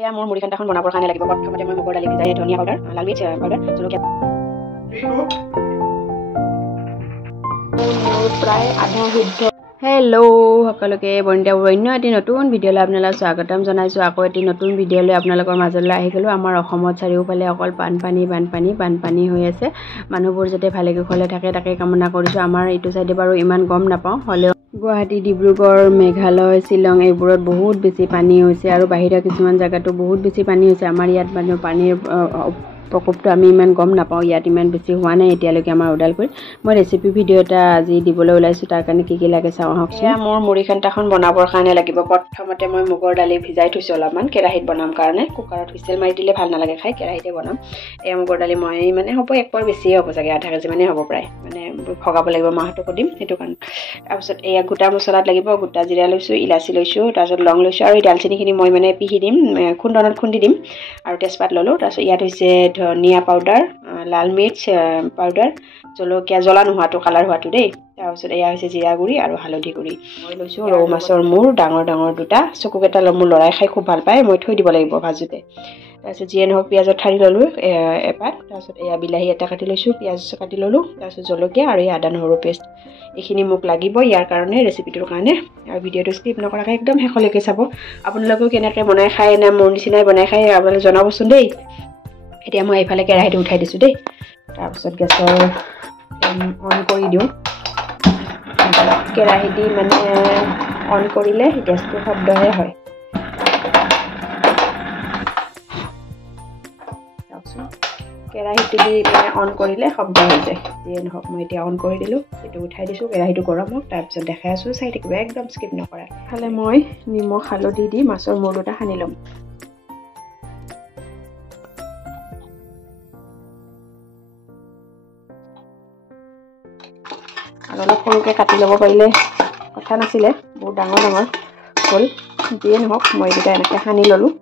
এয়া মোৰ মুড়ি ঘণ্টাখন বনাবৰ কাৰণে লাগিব। প্ৰথমতে মই মুগৰ দালি ভিজাই ধনিয়া পাউডাৰ, লাল মিৰ্চ পাউডাৰ, জলকীয়া প্ৰায় আধা সিদ্ধ। হেল্ল' সকলোকে বনিতা অন্য এটি নতুন ভিডিঅ'লৈ আপোনালোকক স্বাগতম জনাইছোঁ। আকৌ এটি নতুন ভিডিঅ'লৈ আপোনালোকৰ মাজলৈ আহি গ'লোঁ। আমাৰ অসমত চাৰিওফালে অকল বানপানী হৈ আছে। মানুহবোৰ যাতে ভালে কুশলে থাকে তাকে কামনা কৰিছোঁ। আমাৰ এইটো চাইডে বাৰু ইমান গম নাপাওঁ, হ'লেও গুৱাহাটী, ডিব্ৰুগড়, মেঘালয়, শ্বিলং এইবোৰত বহুত বেছি পানী হৈছে আৰু বাহিৰা কিছুমান জেগাতো বহুত বেছি পানী হৈছে। আমাৰ ইয়াত মানে পানীৰ প্ৰকোপটো আমি ইমান গম নাপাওঁ। ইয়াত ইমান বেছি হোৱা নাই এতিয়ালৈকে আমাৰ ওদালগুৰিত। মই ৰেচিপি ভিডিঅ' এটা আজি দিবলৈ ওলাইছোঁ, তাৰ কাৰণে কি লাগে চাওঁ আহকচোন। এয়া মোৰ মুড়ি ঘণ্টাখন বনাবৰ কাৰণে লাগিব। প্ৰথমতে মই মুগৰ দালি ভিজাই থৈছোঁ অলপমান, কেৰাহীত বনাম কাৰণে। কুকাৰত হুইচেল মাৰি দিলে ভাল নালাগে খাই, কেৰাহীতে বনাম। এয়া মুগৰ দালি মই মানে হ'ব এক পোৱাৰ বেছিয়ে হ'ব চাগে, আধা কেজি মানে হ'ব প্ৰায়, মানে ভগাব লাগিব, মাহঁতকো দিম সেইটো কাৰণে। তাৰপিছত এয়া গোটা মছলাত লাগিব। গোটা জিৰা লৈছোঁ, ইলাচি লৈছোঁ, তাৰপিছত লং লৈছোঁ আৰু এই দালচেনিখিনি মই মানে পিহি দিম, খুন্দনত খুন্দি দিম। আৰু তেজপাত ল'লোঁ। তাৰপিছত ইয়াত হৈছে ধনিয়া পাউডাৰ, লাল মিৰ্চ পাউডাৰ, জলকীয়া, জ্বলা নোহোৱাটো, কালাৰ হোৱাটো দেই। তাৰপিছত এয়া হৈছে জিৰা গুড়ি আৰু হালধি গুড়ি। মই লৈছোঁ ৰৌ মাছৰ মূৰ, ডাঙৰ দুটা, চকুকেইটা মোৰ ল'ৰাই খাই খুব ভাল পায়, মই থৈ দিব লাগিব ভাজোতে। তাৰপিছত যিয়ে নহওক পিঁয়াজৰ ঠাৰি ল'লোঁ এপাত। তাৰপিছত এয়া বিলাহী এটা কাটি লৈছোঁ, পিঁয়াজ কাটি ল'লোঁ, তাৰপিছত জলকীয়া আৰু এই আদা নহৰু পেষ্ট। এইখিনি মোক লাগিব ইয়াৰ কাৰণে, ৰেচিপিটোৰ কাৰণে। আৰু ভিডিঅ'টো স্কিপ নকৰাকৈ একদম শেষলৈকে চাব। আপোনালোকেও কেনেকৈ বনাই খায় নে মোৰ নিচিনাই বনাই খায় আপোনালোকে জনাবচোন দেই। এতিয়া মই এইফালে কেৰাহীটো উঠাই দিছোঁ দেই। তাৰপিছত গেছৰ অন কৰি দিওঁ। কেৰাহী দি মানে অন কৰিলে গেছটো শব্দহে হয়। কেৰাহীটো দি মানে অন কৰিলে শব্দ হৈ যায়। যিয়ে নহওক মই এতিয়া অন কৰি দিলোঁ, সেইটো উঠাই দিছোঁ, কেৰাহীটো গৰম হওক, তাৰপিছত দেখাই আছোঁ, চাই থাকিব একদম স্কিপ নকৰা। ইফালে মই নিমখ হালধি দি মাছৰ মূৰ দুটা সানি ল'ম। আৰু অলপ সৰুকৈ কাটি ল'ব পাৰিলে কথা নাছিলে, বহুত ডাঙৰ হ'ল। যিয়ে নহওক মই এই দুটা এনেকৈ সানি ল'লোঁ।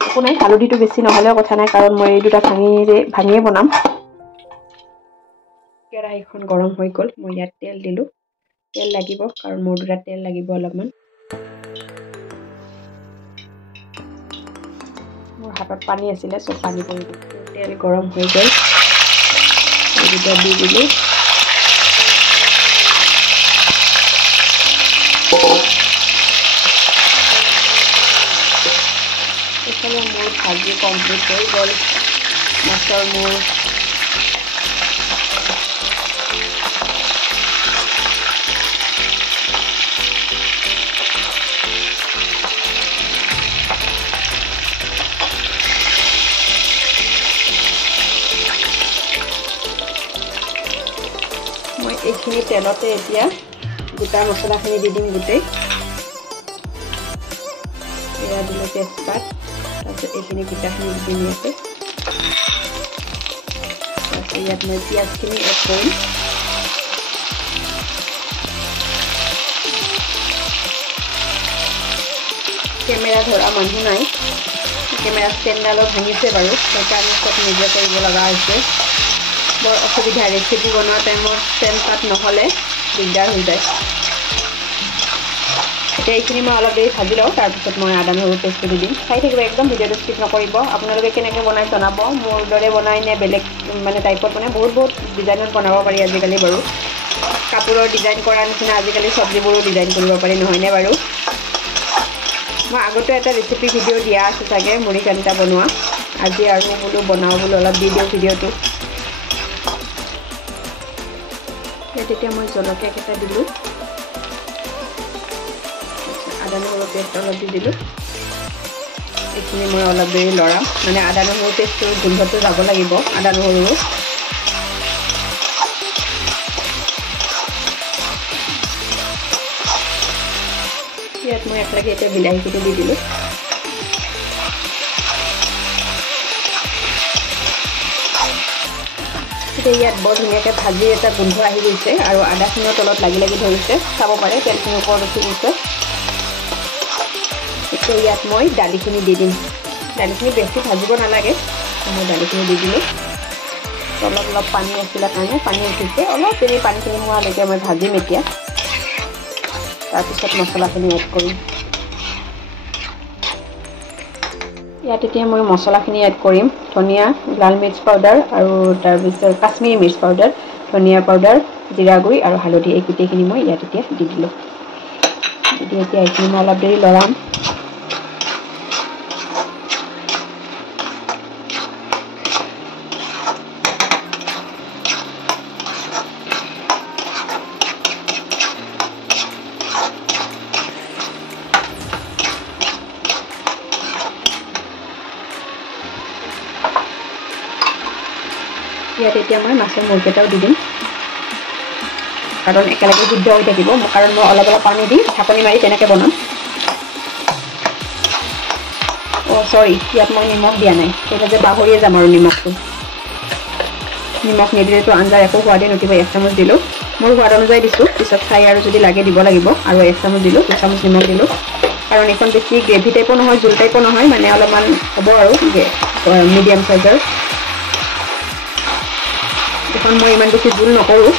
একো নাই, হালধিটো বেছি নহ'লেও কথা নাই, কাৰণ মই এই দুটা ভাঙিয়ে বনাম। কেৰাহীখন গৰম হৈ গ'ল, মই ইয়াত তেল দিলোঁ। তেল লাগিব কাৰণ মোৰ দুটাত তেল লাগিব অলপমান। মোৰ হাতত পানী আছিলে, চব পানী পৰি দিলোঁ। তেল গৰম হৈ গ'ল, এই দুটা দি দিলোঁ। এইফালে মোৰ ভাজি কমপ্লিট হৈ গ'ল। মাছৰ মূৰ মই এইখিনি তেলতে এতিয়া গোটা মছলাখিনি দি দিম গোটেই। এয়া দিলোঁ তেজপাত, তাৰপিছত এইখিনি গোটাখিনি দি দিম ইয়াতে। তাৰপিছত ইয়াত মই পিঁয়াজখিনি এড কৰিম। কেমেৰা ধৰা মানুহ নাই, কেমেৰা ষ্টেণ্ডডালো ভাঙিছে বাৰু, সেইকাৰণে চব নিজে কৰিব লগা হৈছে। বৰ অসুবিধা, ৰেচিপি বনোৱা টাইমত ষ্টেণ্ড পাত নহ'লে দিগদাৰ হৈ যায়। এতিয়া এইখিনি মই অলপ দেৰি ভাজি লওঁ, তাৰপিছত মই আদা নহৰু পেষ্টটো দি দিম। চাই থাকিব একদম, ভিডিঅ'টো স্কিপ নকৰিব। আপোনালোকে কেনেকৈ বনাই জনাব, মোৰ দৰে বনাই নে বেলেগ মানে টাইপত বনাই। বহুত ডিজাইনত বনাব পাৰি আজিকালি বাৰু। কাপোৰৰ ডিজাইন কৰাৰ নিচিনা আজিকালি চব্জিবোৰো ডিজাইন কৰিব পাৰি, নহয়নে বাৰু? মই আগতে এটা ৰেচিপি ভিডিঅ' দিয়া আছে চাগে, মুড়ি ঘণ্টা বনোৱা। আজি আৰু বনাওঁ বোলো অলপ দি দিওঁ ভিডিঅ'টো। তেতিয়া মই জলকীয়া কেইটা দিলোঁ, আদা নহৰু পেষ্ট অলপ দি দিলোঁ। এইখিনি মই অলপ দেৰি লৰাম, মানে আদা নহৰু পেষ্টটোৰ গোন্ধটো যাব লাগিব, আদা নহৰু। ইয়াত মই একেলগে এতিয়া বিলাহীখিনি দি দিলোঁ। এতিয়া ইয়াত বৰ ধুনীয়াকৈ ভাজি এটা গোন্ধ আহি গৈছে আৰু আদাখিনিও তলত লাগি ধৰিছে, চাব পাৰে তেলখিনি ওপৰত উঠি গৈছে। এতিয়া ইয়াত মই দালিখিনি দি দিম। দালিখিনি বেছি ভাজিব নালাগে, মই দালিখিনি দি দিলোঁ। অলপ পানী আছিলে কাৰণে পানী উঠিছে, অলপ দেৰি পানীখিনি হোৱালৈকে মই ভাজিম এতিয়া। তাৰপিছত মছলাখিনি এড কৰিম। ইয়াত এতিয়া মই মছলাখিনি এড কৰিম ধনিয়া লাল মিৰ্চ পাউডাৰ আৰু তাৰপিছত কাশ্মীৰী মিৰ্চ পাউডাৰ ধনিয়া পাউডাৰ জিৰা গুড়ি আৰু হালধি এই গোটেইখিনি মই ইয়াত এতিয়া দি দিলোঁ এতিয়া এইখিনি মই অলপ দেৰি লৰাম ইয়াত এতিয়া মই মাছৰ মূৰকেইটাও দি দিম কাৰণ একেলগে সিদ্ধ হৈ থাকিব কাৰণ মই অলপ অলপ পানী দি ঢাকনি মাৰি তেনেকৈ বনাম সৰি ইয়াত মই নিমখ দিয়া নাই সেইবাবে পাহৰিয়ে যাম আৰু নিমখ নিদিলেতো আঞ্জাৰ একো সোৱাদেই নুঠিব 1 চামুচ দিলোঁ মোৰ সোৱাদ অনুযায়ী দিছোঁ পিছত চাই আৰু যদি লাগে দিব লাগিব আৰু 1 চামুচ দিলোঁ 2 চামুচ নিমখ দিলোঁ কাৰণ এইখন বেছি গ্ৰেভি টাইপো নহয় জোল টাইপো নহয় মানে অলপমান হ'ব আৰু মিডিয়াম চাইজৰ এখন মই ইমান বেছি জোল নকৰোঁ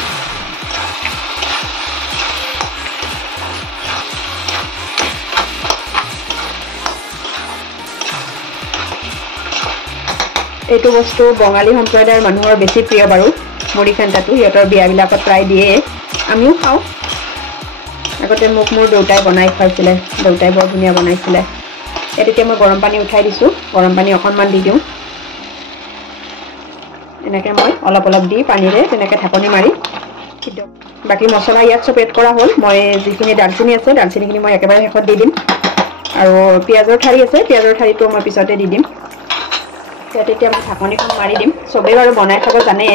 এইটো বস্তু বঙালী সম্প্ৰদায়ৰ মানুহৰ বেছি প্ৰিয় বাৰু মুড়ি ঘণ্টাটো সিহঁতৰ বিয়াবিলাকত প্ৰায় দিয়ে আমিও খাওঁ আগতে মোক মোৰ দেউতাই বনাই খুৱাইছিলে দেউতাই বৰ ধুনীয়া বনাইছিলে ইয়াত এতিয়া মই গৰম পানী উঠাই দিছোঁ গৰম পানী অকণমান দি দিওঁ এনেকৈ মই অলপ অলপ দি পানীৰে তেনেকৈ ঢাকনি মাৰি বাকী মছলা ইয়াত চব এড কৰা হ'ল মই যিখিনি দালচিনি আছে দালচিনিখিনি মই একেবাৰে শেষত দি দিম আৰু পিঁয়াজৰ ঠাৰি আছে পিঁয়াজৰ ঠাৰিটো মই পিছতে দি দিম ইয়াত এতিয়া মই ঢাকনিখন মাৰি দিম চবেই বাৰু বনাই খাব জানে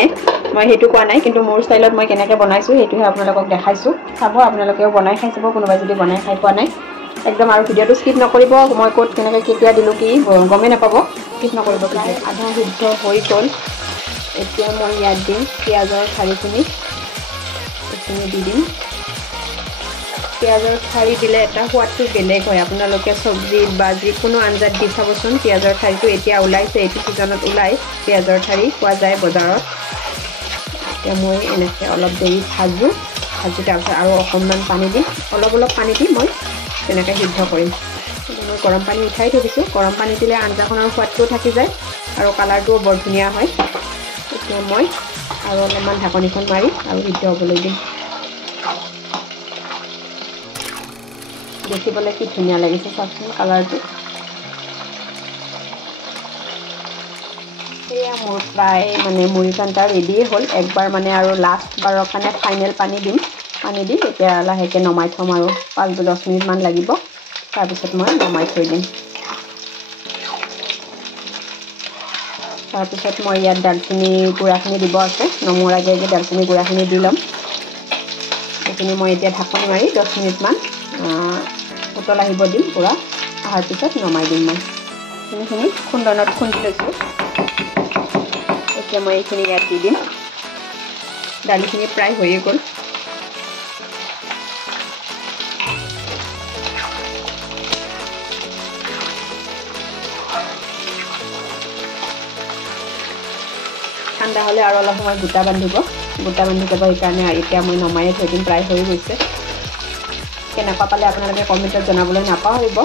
মই সেইটো কোৱা নাই কিন্তু মোৰ ষ্টাইলত মই কেনেকৈ বনাইছোঁ সেইটোহে আপোনালোকক দেখাইছোঁ চাব আপোনালোকেও বনাই খাই চাব কোনোবাই যদি বনাই খাই পোৱা নাই একদম আৰু ভিডিঅ'টো স্কিপ নকৰিব মই ক'ত কেনেকৈ কেতিয়া দিলোঁ কি গমেই নাপাব স্কিপ নকৰিব প্ৰায় আধা সিদ্ধ হৈ গ'ল এতিয়া মই ইয়াত দিম পিঁয়াজৰ ঠাৰিখিনি এইখিনি দি দিম পিঁয়াজৰ ঠাৰি দিলে এটা সোৱাদটো বেলেগ হয় আপোনালোকে চব্জিত বা যিকোনো আঞ্জাত দি চাবচোন পিঁয়াজৰ ঠাৰিটো এতিয়া ওলাইছে এইটো ছিজনত ওলাই পিঁয়াজৰ ঠাৰি পোৱা যায় বজাৰত এতিয়া মই এনেকৈ অলপ দেৰি ভাজি তাৰপিছত আৰু অকণমান পানী দিম অলপ অলপ পানী দি মই তেনেকৈ সিদ্ধ কৰিম মই গৰম পানী উঠাই থৈ দিছোঁ গৰম পানী দিলে আঞ্জাখনৰ সোৱাদটোও থাকি যায় আৰু কালাৰটোও বৰ ধুনীয়া হয় এতিয়া মই আৰু অলপমান ঢাকনিখন মাৰি আৰু সিদ্ধ হ'বলৈ দিম দেখিবলৈ কি ধুনীয়া লাগিছে চাওকচোন কালাৰটো এয়া মোৰ প্ৰায় মানে মুড়ি ঘণ্টা ৰেডিয়ে হ'ল একবাৰ মানে আৰু লাষ্ট বাৰৰ কাৰণে ফাইনেল পানী দিম পানী দি এতিয়া লাহেকৈ নমাই থ'ম আৰু 5-10 মিনিটমান লাগিব তাৰপিছত মই নমাই থৈ দিম তাৰপিছত মই ইয়াত দালচিনি গুড়াখিনি দিব আছে নমোৱাৰ আগে আগে দালচিনি গুড়াখিনি দি ল'ম এইখিনি মই এতিয়া ঢাকনি মাৰি 10 মিনিটমান উতল আহিব দিম পুৰা অহাৰ পিছত নমাই দিম মই এইখিনি খুন্দনত খুন্দি লৈছোঁ এতিয়া মই এইখিনি ইয়াত দি দিম দালিখিনি প্ৰায় হৈয়ে গ'ল ঠাণ্ডা হ'লে আৰু অলপ সময় গোটা বান্ধি যাব সেইকাৰণে এতিয়া মই নমায়ে থৈ দিম প্ৰায় হৈ গৈছে কেনেকুৱা পালে আপোনালোকে কমেণ্টত জনাবলৈ নাপাহৰিব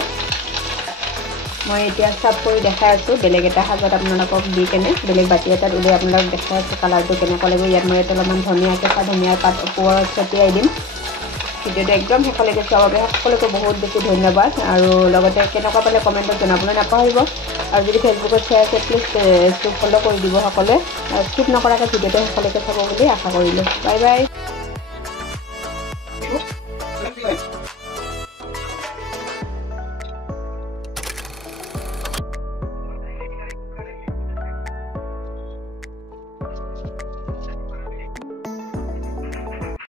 মই এতিয়া চাৰ্ভ কৰি দেখাই আছোঁ বেলেগ এটা সাজত আপোনালোকক দি কেনে বেলেগ বাতি এটাত উলিয়াই আপোনালোকক দেখাই আছোঁ কালাৰটো কেনেকুৱা লাগিব ইয়াত মই অলপমান ধনিয়া কেঁচা ধনিয়াৰ পাত ওপৰত ছটিয়াই দিম ভিডিঅ'টো একদম শেষলৈকে চোৱাৰ বাবে সকলোকে বহুত বেছি ধন্যবাদ আৰু লগতে কেনেকুৱা পালে কমেণ্টত জনাবলৈ নাপাহৰিব আৰু যদি ফেচবুকত চাই আছে প্লিজ পেজটো ফ'ল' কৰি দিব সকলোৱে স্কিপ নকৰাকৈ ভিডিঅ'টো শেষলৈকে চাব বুলি আশা কৰিলোঁ বাই বাই